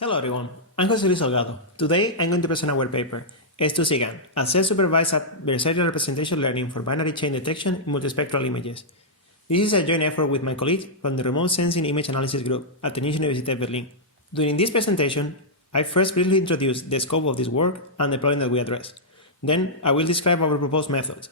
Hello everyone, I'm José Luis Holgado. Today I'm going to present our paper, S2-cGAN, a self-supervised adversarial representation learning for binary chain detection in multispectral images. This is a joint effort with my colleague from the Remote Sensing Image Analysis Group at the Universität Berlin. During this presentation, I first briefly introduce the scope of this work and the problem that we address. Then I will describe our proposed methods.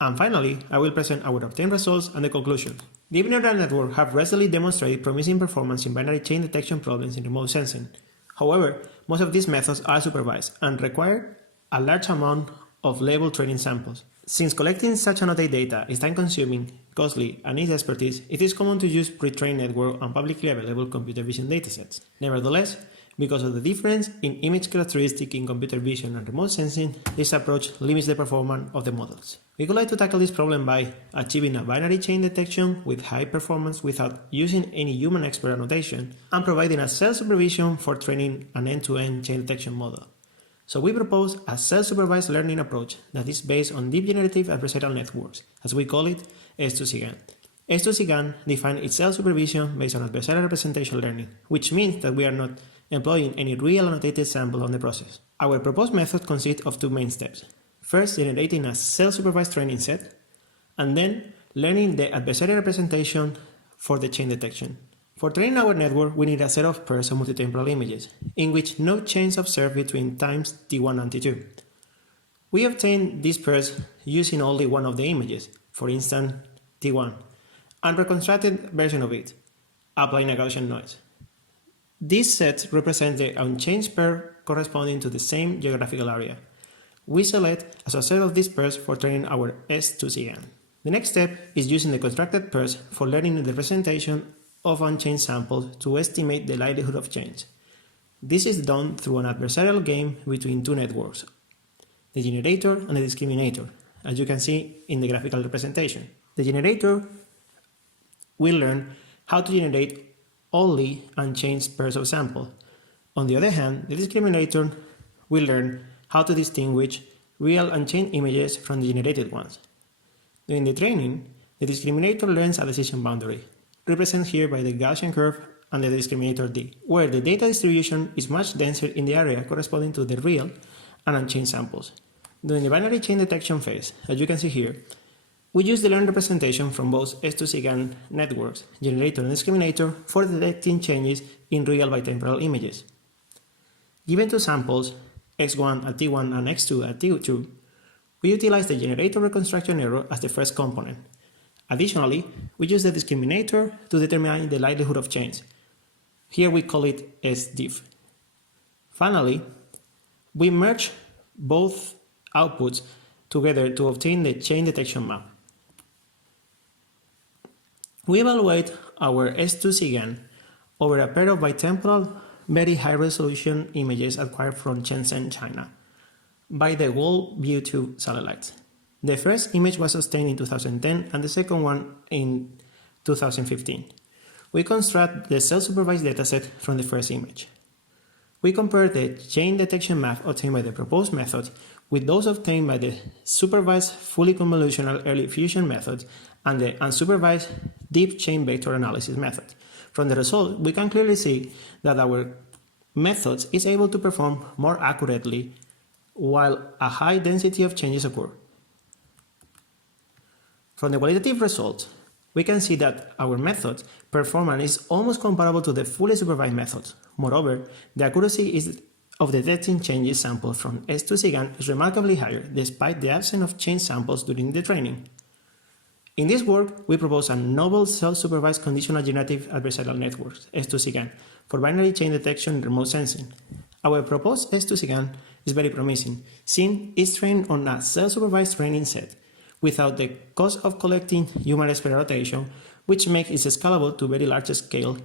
And finally, I will present our obtained results and the conclusions. Deep neural networks have recently demonstrated promising performance in binary chain detection problems in remote sensing. However, most of these methods are supervised and require a large amount of labeled training samples. Since collecting such annotated data is time-consuming, costly, and needs expertise, it is common to use pre-trained network and publicly available computer vision datasets. Nevertheless, because of the difference in image characteristics in computer vision and remote sensing, this approach limits the performance of the models. We would like to tackle this problem by achieving a binary chain detection with high performance without using any human expert annotation and providing a self-supervision for training an end-to-end chain detection model. So we propose a self-supervised learning approach that is based on deep generative adversarial networks, as we call it, S2-cGAN. S2-cGAN defines its self-supervision based on adversarial representation learning, which means that we are not employing any real annotated sample on the process. Our proposed method consists of two main steps. First, generating a self-supervised training set, and then learning the adversarial representation for the chain detection. For training our network, we need a set of pairs of multitemporal images, in which no change observed between times t1 and t2. We obtain these pairs using only one of the images, for instance t1, and reconstructed version of it, applying a Gaussian noise. These sets represent the unchanged pair corresponding to the same geographical area. We select a subset of these pairs for training our S2-cGAN. The next step is using the constructed pairs for learning the representation of unchanged samples to estimate the likelihood of change. This is done through an adversarial game between two networks, the generator and the discriminator, as you can see in the graphical representation. The generator will learn how to generate only unchanged pairs of samples. On the other hand, the discriminator will learn how to distinguish real unchanged images from the generated ones. During the training, the discriminator learns a decision boundary, represented here by the Gaussian curve and the discriminator D, where the data distribution is much denser in the area corresponding to the real and unchanged samples. During the binary chain detection phase, as you can see here, we use the learned representation from both S2-cGAN networks, generator and discriminator, for detecting changes in real bitemporal images. Given two samples, x1 at t1 and x2 at t2, we utilize the generator reconstruction error as the first component. Additionally, we use the discriminator to determine the likelihood of change. Here we call it SDIF. Finally, we merge both outputs together to obtain the chain detection map. We evaluate our S2-cGAN over a pair of bitemporal, very high-resolution images acquired from Shenzhen, China, by the WorldView 2 satellites. The first image was obtained in 2010 and the second one in 2015. We construct the self-supervised dataset from the first image. We compare the chain detection map obtained by the proposed method with those obtained by the supervised fully convolutional early fusion method and the unsupervised deep chain vector analysis method. From the result, we can clearly see that our method is able to perform more accurately while a high density of changes occur. From the qualitative results, we can see that our method performance is almost comparable to the fully supervised method. Moreover, the accuracy of detecting changes samples from S2-cGAN is remarkably higher, despite the absence of change samples during the training. In this work, we propose a novel self-supervised conditional generative adversarial network, S2-cGAN, for binary chain detection in remote sensing. Our proposed S2-cGAN is very promising, since it's trained on a self-supervised training set, without the cost of collecting human expert annotation, which makes it scalable to very large-scale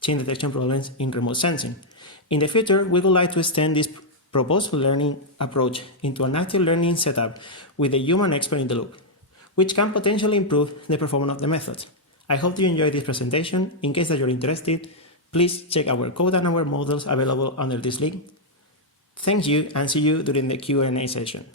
chain detection problems in remote sensing. In the future, we would like to extend this proposed learning approach into an active learning setup with a human expert in the loop, which can potentially improve the performance of the method. I hope you enjoyed this presentation. In case that you're interested, please check our code and our models available under this link. Thank you and see you during the Q&A session.